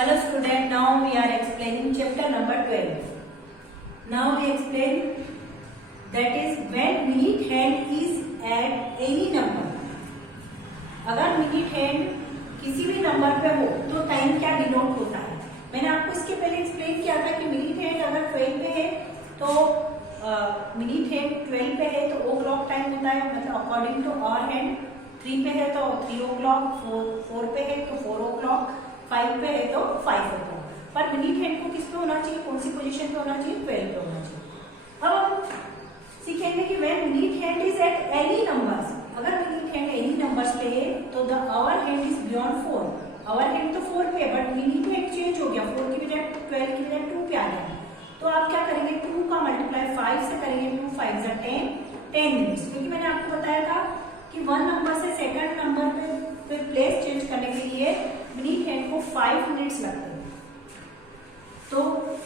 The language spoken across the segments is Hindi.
Hello student, now we are explaining chapter number 12. Now we explain that is when minute hand is at any number. अगर मिनट हैंड किसी भी नंबर पे हो तो टाइम क्या डिनोट होता है। मैंने आपको इसके पहले एक्सप्लेन किया था कि मिनट हैंड अगर 12 पे है तो मिनट हैंड 12 पे है तो ओ क्लॉक टाइम होता है, मतलब अकॉर्डिंग टू आवर हैंड 3 पे है तो 3 ओ क्लॉक, 4 पे है तो 4 ओ क्लॉक, 5 पे है तो 5 ओ क्लॉक। पर मिनट हैंड को किस पे होना चाहिए, कौन सी पोजीशन पे होना चाहिए, 12 पे होना चाहिए। अब हम सीखेंगे कि when minute hand is at any numbers, अगर मिनट हैंड एनी नंबर्स पे है तो the hour hand is beyond 4। Hour hand तो 4 पे है बट मिनट हैंड चेंज हो गया, 4 की बजाय 12 की बजाय 2 पे आ गया। तो आप क्या करेंगे, 2 का मल्टीप्लाई 5 से करेंगे, 2 5 जा 10 मिनट्स। क्योंकि मैंने आपको बताया था कि 1 नंबर से सेकंड नंबर पे प्लेस चेंज करने के लिए मिनट हैंड को 5 मिनट्स लगते हैं। तो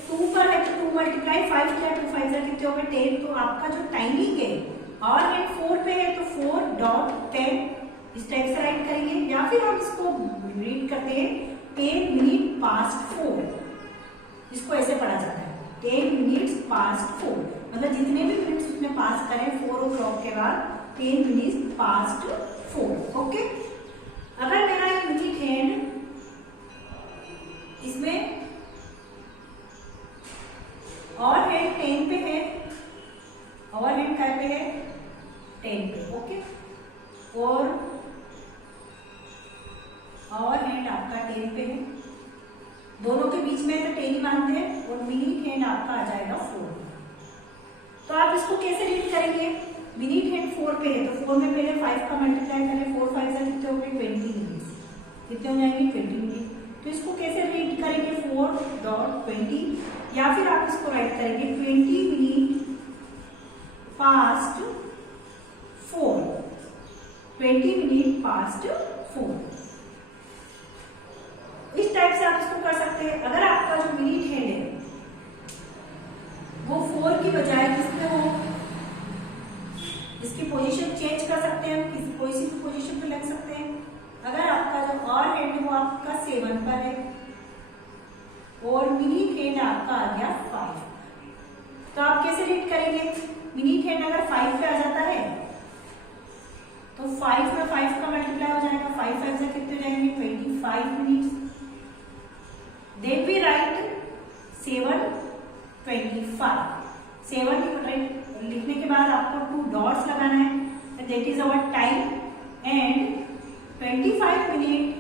2 पर है तो 2 मल्टीप्लाई 5 किया, 2 5 जा कितने हो गए 10। तो आपका जो टाइमिंग है और हैंड 4 पे है तो 4.10 इस टाइप से राइट करेंगे, या फिर हम इसको रीड करते हैं 10 मिनट पास्ट 4। इसको ऐसे पढ़ा जाता है 10 मिनट्स पास्ट 4, मतलब जितने भी मिनट्स उसने पास करें 4 ओ क्लॉक के बाद 10 मिनट्स पास्ट 4। ओके, अगर मेरा ये मिनट हैंड इसमें और हैंड 10 पे है, और हैंड क्या पे है 10 पे। ओके, और हैंड आपका 10 पे है, दोनों के बीच में तो 10 ही मानते हैं, और मिनट हैंड आपका आ जाएगा 4। तो आप इसको कैसे रीड करेंगे, मिनट हैंड 4 पे है तो 4 में पहले 5 का मल्टीप्लाई करें, 4 5 से कितने हो गए 20 मिनट्स, कितने हो जाएंगे 20 मिनट। तो इसको कैसे रीड करेंगे 4.20, या फिर आप इसको राइट करेंगे 20 मिनट पास्ट 4, 20 मिनट पास्ट 4। इस टाइप से आप इसको कर सकते हैं। अगर आपका जो मिनट हैंड है वो 4 की बजाय किसमें हो, इसकी पोजीशन चेंज कर सकते हैं, किसी कोई सी भी पोजीशन पे लग सकते हैं। अगर आपका जो और हैंड वो आपका 7 पर है और मिनट हैंड आपका आ गया 5, तो आप कैसे रीड करेंगे, मिनट हैंड अगर 5 पे आ जाता है तो 5 में 5 का मल्टीप्लाई हो जाएगा, 5 5 से कितने जाएंगे 25 मिनट्स। देन वी राइट 7.25, 7 लिखने के बाद आपको 2 डॉट्स लगाना है, that is our time, and 25 minute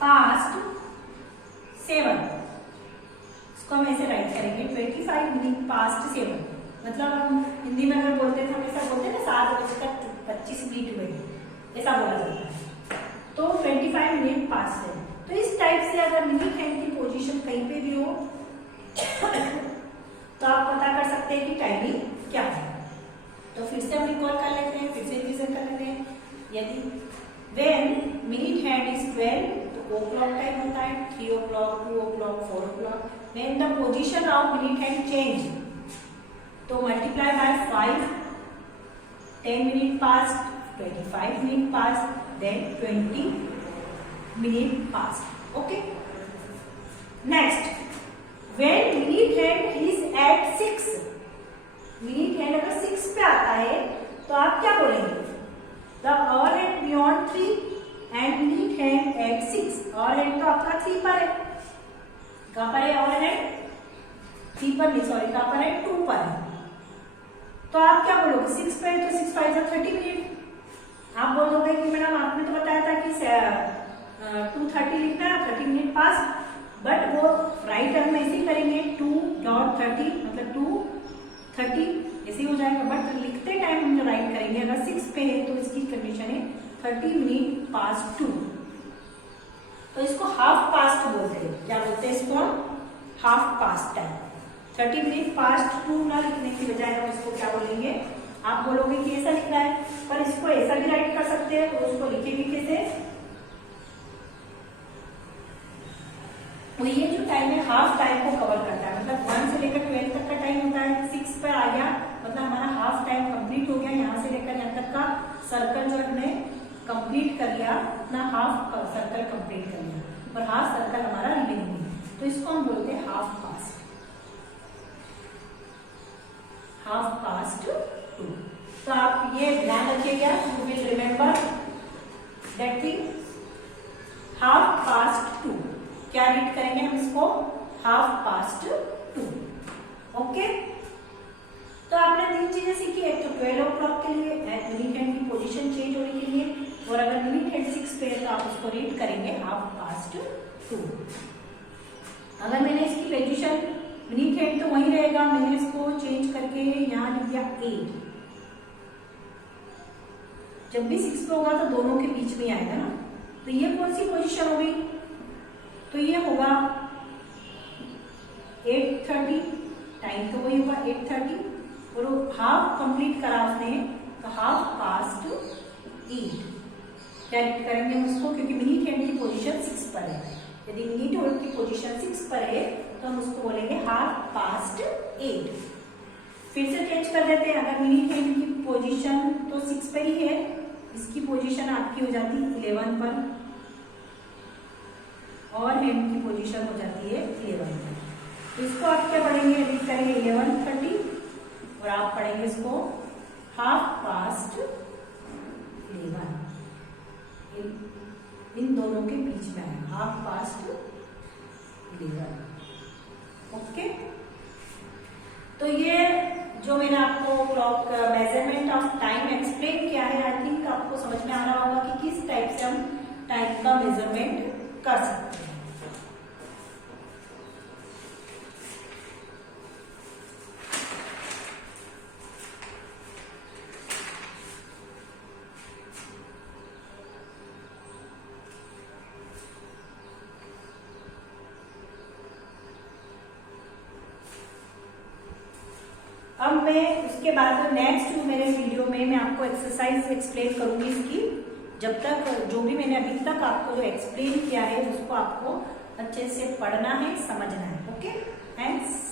past 7, इसको हम ऐसे राइट करेंगे 25 मिनट पास्ट 7। मतलब हम हिंदी में अगर बोलते थे, हम ऐसा बोलते हैं ना 7:25 हुए, ऐसा बोला जाता है। तो 25 मिनट पास्ट 7। तो इस टाइप से अगर मिनट हैंड की पोजीशन कहीं पे भी हो तो आप पता कर सकते हैं कि टाइमिंग क्या है। तो फिर से हम रिकॉल कर लेते हैं, फिर से रिविजन कर लेते हैं। यदि व्हेन मिनट हैंड इज 12 तो ओ क्लॉक टाइम होता है, 3 o'clock, 2 o'clock, 4 o'clock. When the position of minute hand change तो multiply by 5, 10 minute past, 25 minute past, then 20 minute past. Okay, next when minute hand is at 6, minute hand अगर 6 पे आता है तो आप क्या बोलेंगे, the hour hand beyond 3 and minute hand at 6। आवर हैंड तो आपका 3 पर है, कहां पर है आवर हैंड 3 पर नहीं, सॉरी कहां पर है 2 पर है। तो आप क्या बोलोगे, 6 पे है तो 6 5 जा 30 मिनट। आप बोलोगे कि मैडम आपने तो बताया था कि 2:30 लिखना है, 30 मिनट पास, बट वो राइट हम ऐसे ही करेंगे 2.30, मतलब 2:30 ऐसे ही हो जाएगा, बट लिखते टाइम हम जो राइट करेंगे अगर 6 पे है तो इसकी कंडीशन है 30 मिनट पास्ट 2। तो इसको हाफ पास्ट बोलते हैं, क्या बोलते हैं इसको, half past time. 30 minute past 2 ना लिखने की बजाय हम इसको क्या बोलेंगे, आप बोलोगे कि ऐसा लिखना है, पर इसको ऐसा भी राइट कर सकते हैं। तो उसको लिखेंगे कैसे, तो ये जो टाइम है हाफ टाइम को कवर करता है, मतलब 1 से लेकर 12 तक का टाइम होता है। 6 पर आ गया मतलब हमारा हाफ टाइम कंप्लीट हो गया, यहाँ से लेकर यहाँ तक का सर्कल जो हमने कंप्लीट कर लिया, अपना हाफ सर्कल कंप्लीट कर लिया। और हाफ सर्कल हमारा रिमेनिंग है, तो इसको हम बोलते हैं हाफ पास्ट। Half past 2। तो आप ये ध्यान रखिएगा, you will remember that thing, half past 2। क्या रीड करेंगे हम इसको? Half past 2। ओके, तो आपने 3 चीजें सीखी, एक तो 12 o'clock के लिए मिनट हैंड की पोजीशन चेंज होने के लिए, और अगर मिनट हैंड 6 पे है तो आप उसको रीड करेंगे हाफ पास्ट 2। अगर मैंने इसकी पोजीशन मिनट हैंड तो वही रहेगा, मैंने इसको चेंज करके यहाँ लिख दिया 8। जब भी 6 पे होगा तो दोनों के बीच में आएगा ना, तो ये कौन सी पोजीशन हो गई? तो ये होगा 8:30, टाइम तो वही होगा 8:30, और हाफ कंप्लीट करा उसने तो हाफ पास्ट 8। क्या रीड करेंगे हम उसको? क्योंकि मिनट हैंड की पोजीशन 6 पर है, यदि मिनट हैंड की पोजीशन 6 पर है तो हम उसको बोलेंगे हाफ पास्ट 8। फिर से चेंज कर देते हैं, अगर मिनट हैंड की पोजीशन तो 6 पर ही है, इसकी पोजीशन आपकी हो जाती है 11 पर, और हैंड की पोजीशन हो जाती है 11 पर। तो इसको आप क्या पढ़ेंगे? रीड करेंगे 11:30, और आप पढ़ेंगे इसको हाफ पास्ट 11। इन दोनों के बीच में है हाफ पास्ट 11। ओके, तो ये जो मैंने आपको clock measurement of time explain किया है, आई थिंक आपको समझ में आ रहा होगा कि किस टाइप से हम टाइम का मेजरमेंट कर सकते हैं। अब मैं उसके बाद नेक्स्ट मेरे वीडियो में मैं आपको एक्सरसाइज एक्सप्लेन करूंगी इसकी। जब तक जो भी मैंने अभी तक आपको जो एक्सप्लेन किया है उसको आपको अच्छे से पढ़ना है, समझना है। Okay, thanks.